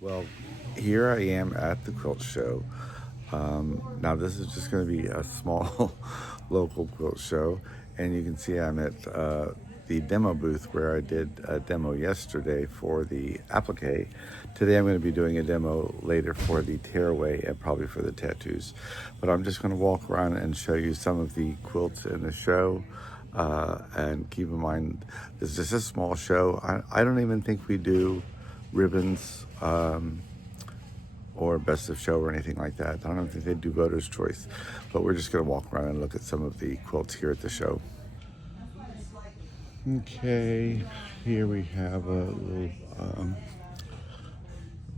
Well, here I am at the quilt show. Now this is just going to be a small local quilt show, and you can see I'm at the demo booth where I did a demo yesterday for the applique. Today I'm going to be doing a demo later for the tearaway and probably for the tattoos. But I'm just going to walk around and show you some of the quilts in the show. And keep in mind, this is just a small show. I don't even think we do ribbons or best of show or anything like that. I don't think they do voter's choice, but we're just going to walk around and look at some of the quilts here at the show. Okay, here we have a little,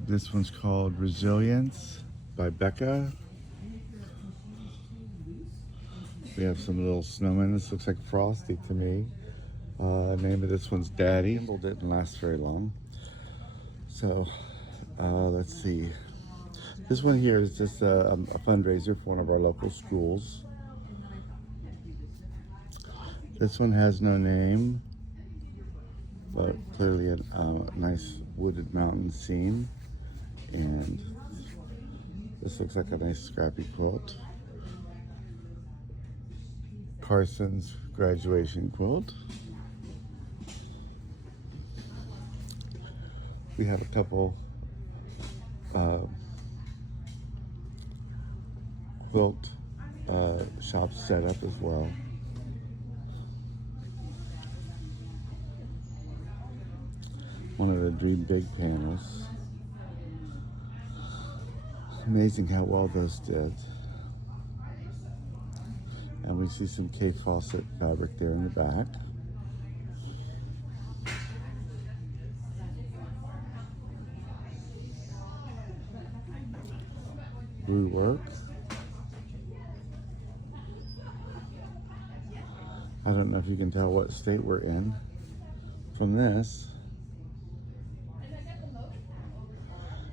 this one's called Resilience by Becca. We have some little snowmen. This looks like Frosty to me. Name of this one's Daddy. It didn't last very long. So let's see. This one here is just a fundraiser for one of our local schools. This one has no name, but clearly a nice wooded mountain scene. And this looks like a nice scrappy quilt. Carson's graduation quilt. We have a couple quilt shops set up as well. One of the Dream Big panels. Amazing how well those did. And we see some Kate Fawcett fabric there in the back. Blue work. I don't know if you can tell what state we're in from this.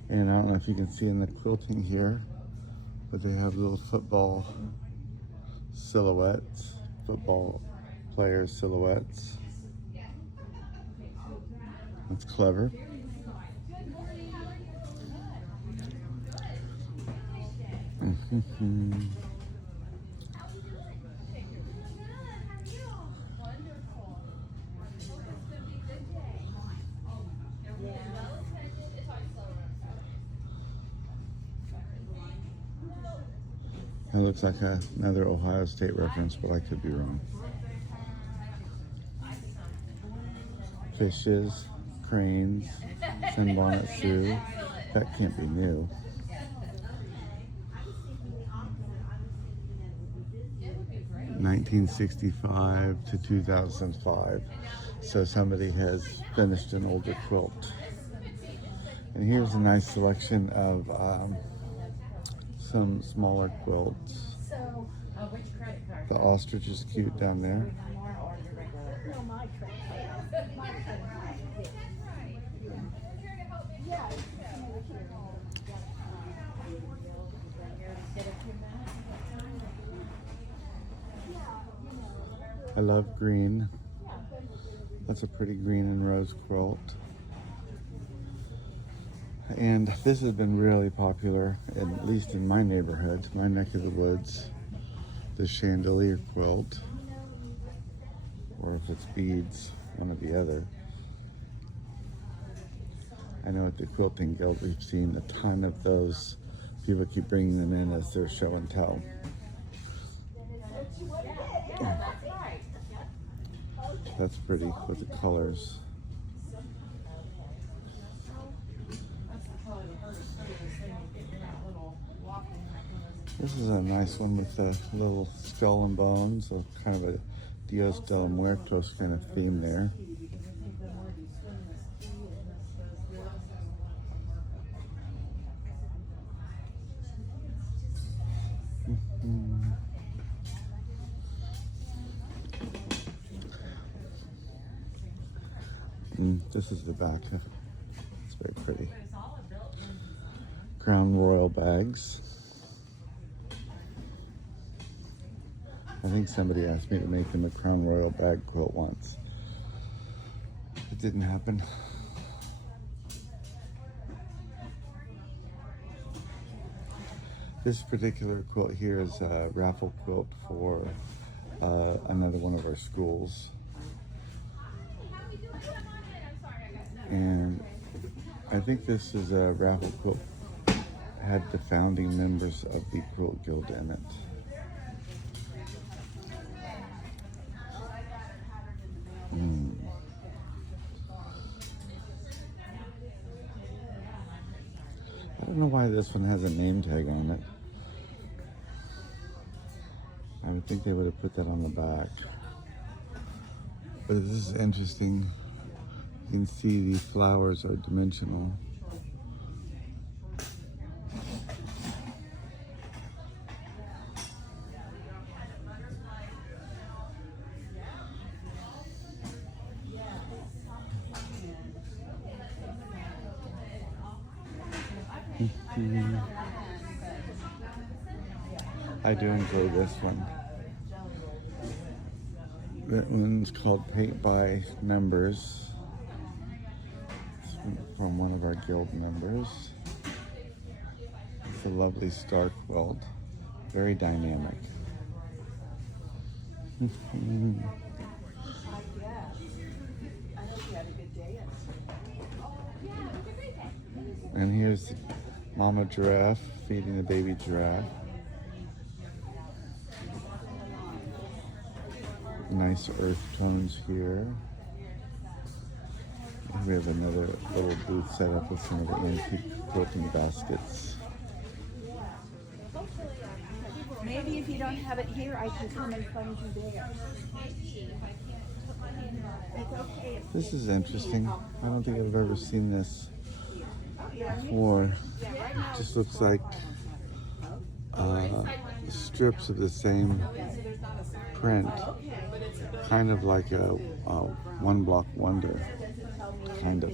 And I don't know if you can see in the quilting here, but they have little football silhouettes, football player silhouettes. That's clever. That looks like another Ohio State reference, but I could be wrong. Fishes, cranes, Sunbonnet Sue. That can't be new. (1965 to 2005). So somebody has finished an older quilt. And here's a nice selection of some smaller quilts. The ostrich is cute down there. I love green. That's a pretty green and rose quilt. And this has been really popular, at least in my neighborhood, my neck of the woods. The chandelier quilt, or if it's beads, one or the other. I know at the Quilting Guild we've seen a ton of those. People keep bringing them in as their show and tell. That's pretty with the colors. This is a nice one with a little skull and bones, so kind of a Dios de los Muertos kind of theme there. This is the back. It's very pretty. Crown Royal bags. I think somebody asked me to make them a Crown Royal bag quilt once. It didn't happen. This particular quilt here is a raffle quilt for another one of our schools. And I think this is a raffle quilt had the founding members of the Quilt Guild in it. I don't know why this one has a name tag on it. I would think they would have put that on the back. But this is interesting. You can see these flowers are dimensional. I do enjoy this one. That one's called Paint by Members. It's from one of our guild members. It's a lovely star quilt. Very dynamic. And here's Mama Giraffe feeding the baby giraffe. Nice earth tones here. And we have another little booth set up with some of the antique quilting baskets. Maybe if you don't have it here, I can come and find you there. This is interesting. I don't think I've ever seen this before. It just looks like strips of the same print, kind of like a one block wonder kind of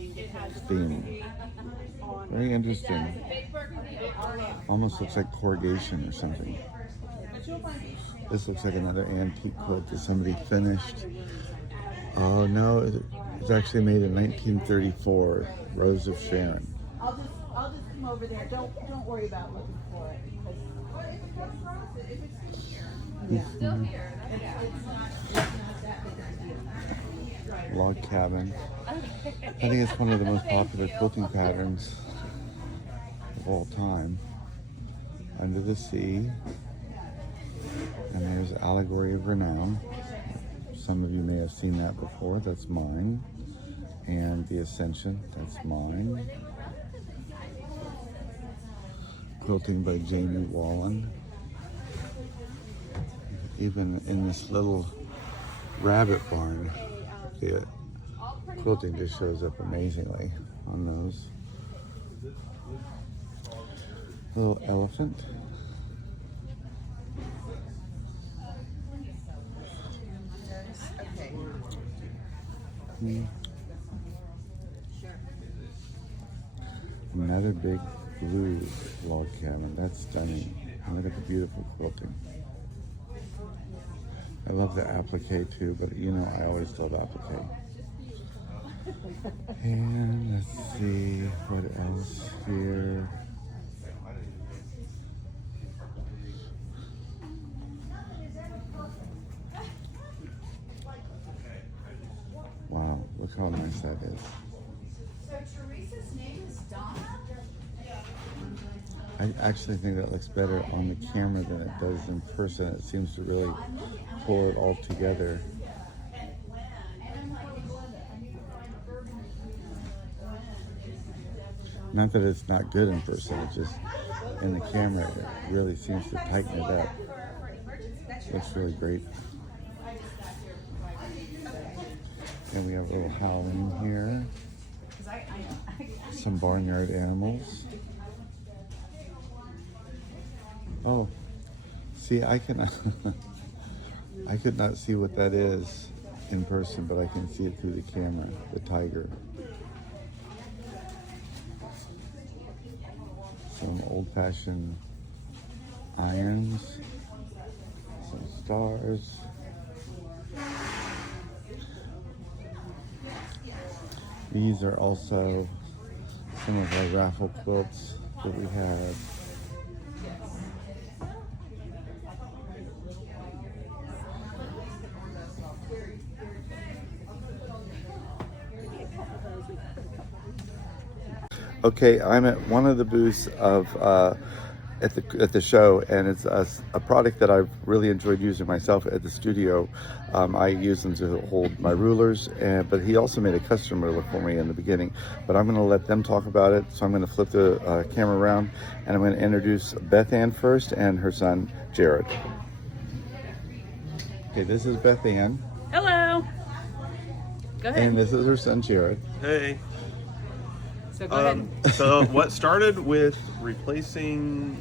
theme. Very interesting. Almost looks like corrugation or something. This looks like another antique quilt that somebody finished. Oh no, it's actually made in 1934. Rose of Sharon. I'll just come over there. Don't worry about looking for it. Still here. Log cabin. I think it's one of the most popular quilting patterns of all time. Under the Sea. And there's Allegory of Renown. Some of you may have seen that before. That's mine. And The Ascension. That's mine. Quilting by Jamie Wallen. Even in this little rabbit barn, the quilting just shows up amazingly on those. Little elephant. Another big blue log cabin. That's stunning. And look at the beautiful quilting. I love the applique too, but you know I always love applique. And let's see what else here. Wow, look how nice that is. So Teresa's name is Donna? I actually think that looks better on the camera than it does in person. It seems to really pull it all together. Not that it's not good in person, it's just in the camera it really seems to tighten it up. Looks really great. And we have a little howling here. Some barnyard animals. Oh, see, I could not see what that is in person, but I can see it through the camera, the tiger. Some old-fashioned irons, some stars. These are also some of our raffle quilts that we have. Okay, I'm at one of the booths of at the show, and it's a product that I've really enjoyed using myself at the studio. I use them to hold my rulers, but he also made a custom ruler for me in the beginning. But I'm going to let them talk about it, so I'm going to flip the camera around, and I'm going to introduce Beth Ann first and her son Jared. Okay, this is Beth Ann. Hello. Go ahead. And this is her son Jared. Hey. So go ahead. So what started with replacing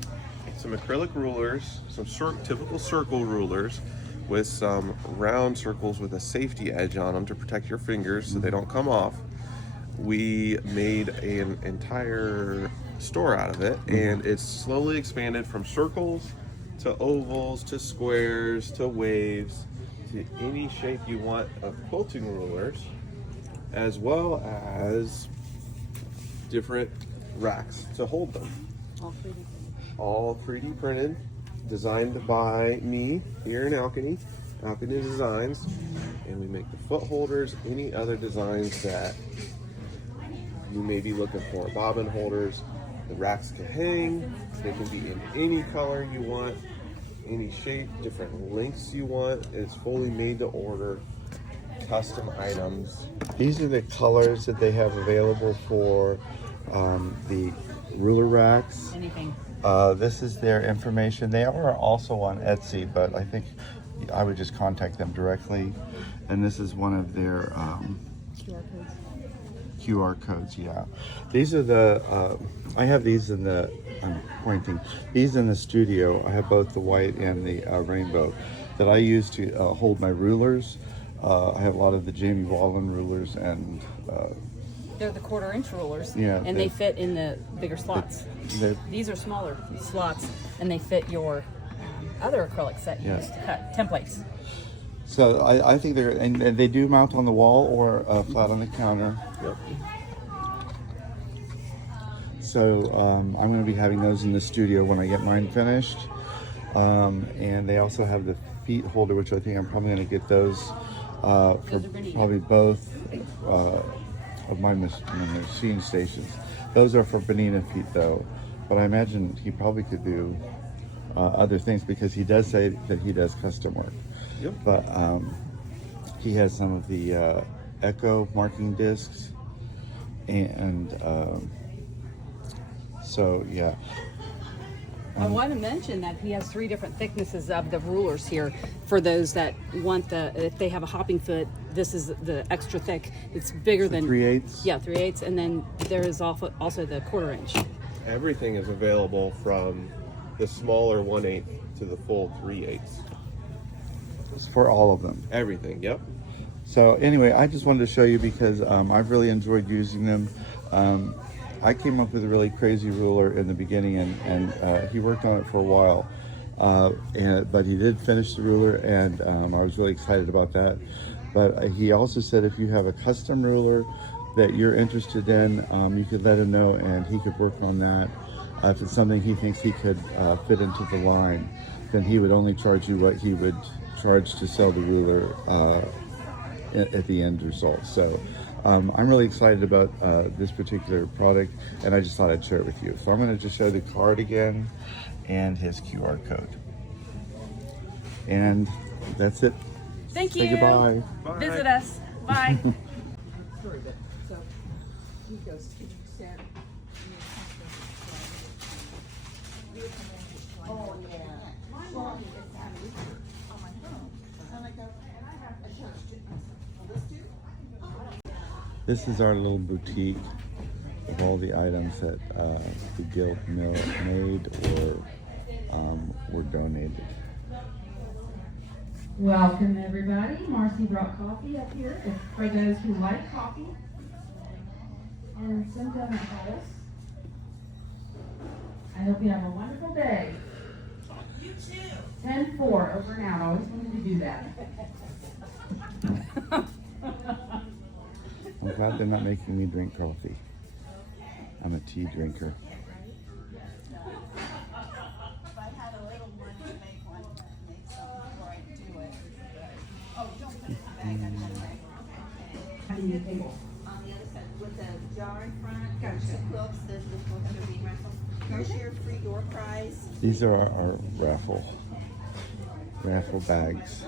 some acrylic rulers, some typical circle rulers, with some round circles with a safety edge on them to protect your fingers so they don't come off. We made an entire store out of it, and it's slowly expanded from circles to ovals to squares to waves to any shape you want of quilting rulers, as well as different racks to hold them. All 3D printed, designed by me here in Alkany Designs, and we make the foot holders, any other designs that you may be looking for. Bobbin holders, the racks can hang, they can be in any color you want, any shape, different lengths you want. It's fully made to order, custom items. These are the colors that they have available for the ruler racks. Anything. This is their information. They are also on Etsy, but I think I would just contact them directly. And this is one of their QR codes, yeah. These are the, I have these in the, I'm pointing, these in the studio. I have both the white and the rainbow that I use to hold my rulers. I have a lot of the Jamie Wallen rulers, and they're the 1/4-inch rulers, yeah, and they fit in the bigger slots. these are smaller slots, and they fit your other acrylics that you use to cut templates. So I think they're, and they do mount on the wall or flat on the counter. Yep. So I'm going to be having those in the studio when I get mine finished. And they also have the feet holder, which I think I'm probably going to get those for probably both of my machine stations. Those are for Bernina feet though, but I imagine he probably could do other things because he does say that he does custom work. Yep. But he has some of the Echo marking discs, and so yeah. I want to mention that he has 3 different thicknesses of the rulers here for those that want if they have a hopping foot, this is the extra thick. It's bigger than 3/8. Yeah, 3/8, and then there is also the 1/4-inch. Everything is available from the smaller 1/8 to the full 3/8. For all of them. Everything, yep. So anyway, I just wanted to show you because I've really enjoyed using them. I came up with a really crazy ruler in the beginning, and he worked on it for a while. But he did finish the ruler, and I was really excited about that. But he also said if you have a custom ruler that you're interested in, you could let him know, and he could work on that. If it's something he thinks he could fit into the line, then he would only charge you what he would charge to sell the ruler at the end result. So I'm really excited about this particular product, and I just thought I'd share it with you. So I'm going to just show the card again and his QR code. And that's it. Thank Say you. goodbye. Bye. Visit us. Bye. This is our little boutique of all the items that the Guild Mill made or were donated. Welcome everybody. Marcy brought coffee up here for those who like coffee. And some donut holes. I hope you have a wonderful day. You too. 10-4 over and out. I always wanted to do that. I'm glad they're not making me drink coffee. I'm a tea drinker. On the other side with the jar in front. Gotcha. of quilts that the books are being raffled. Here's your free door prize. These are our raffle bags.